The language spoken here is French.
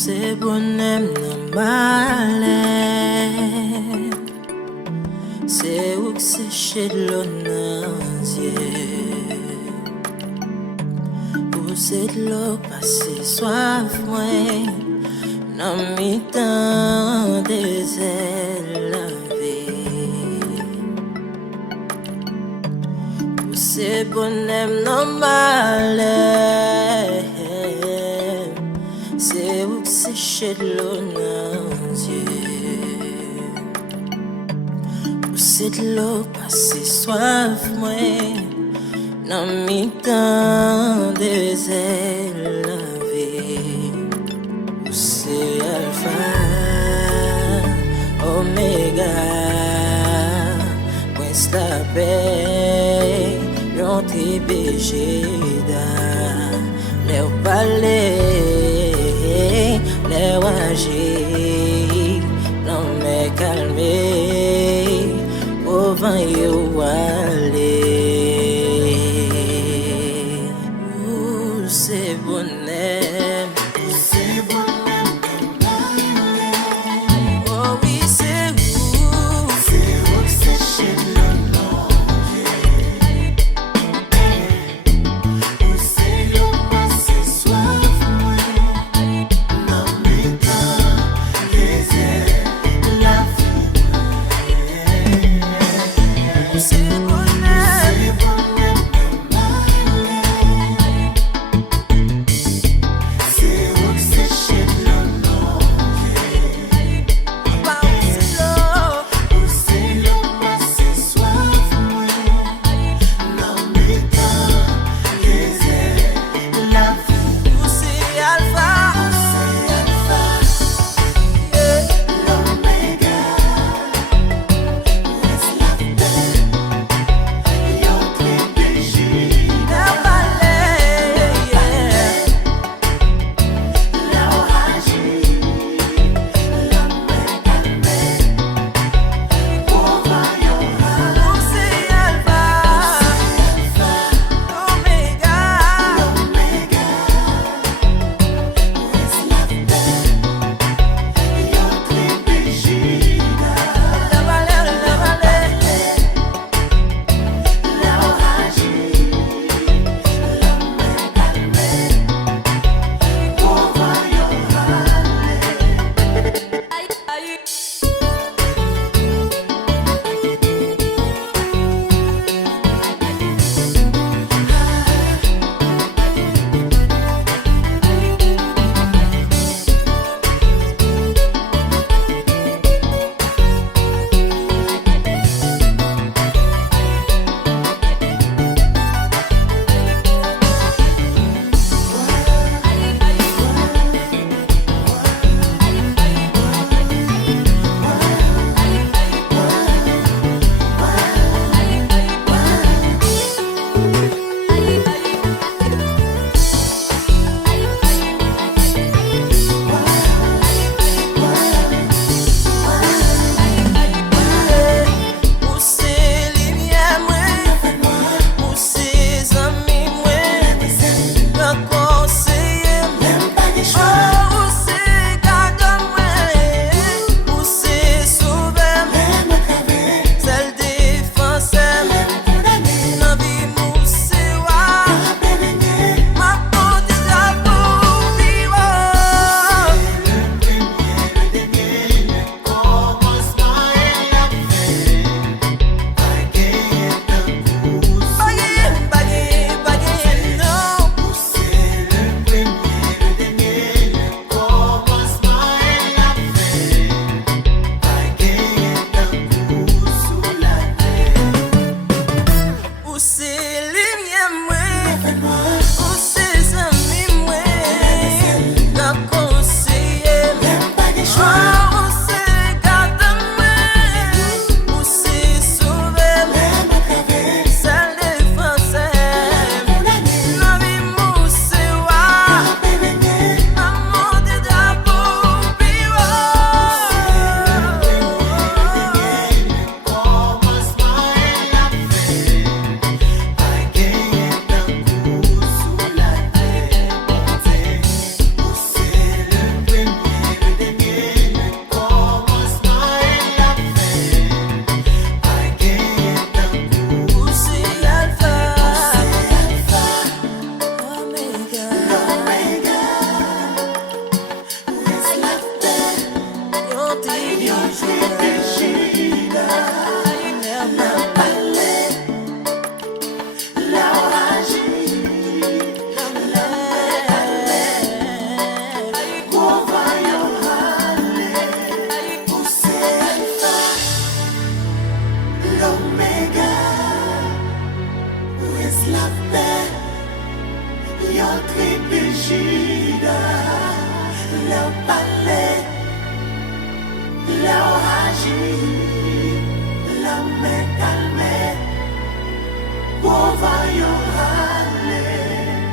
C'est bonheur normal. C'est où que c'est chez l'honneur. Où c'est de l'eau passée soif, moi. Dans mes temps des ailes lavées. Où c'est bonheur normal. C'est où que c'est chez de l'honneur. C'est de l'eau passée soif, moi. Dans mes temps des ailes lavées. C'est Alpha, Omega. Point la paix, l'entrée Bégéda. Les palais, les wagis, non mais calmé. Au vent et au aller. Où c'est bonheur. C'est bonheur Oh oui, c'est où. c'est où que c'est chez le nom. Où c'est l'eau passée soif, moi. Dans mes temps réfléchir.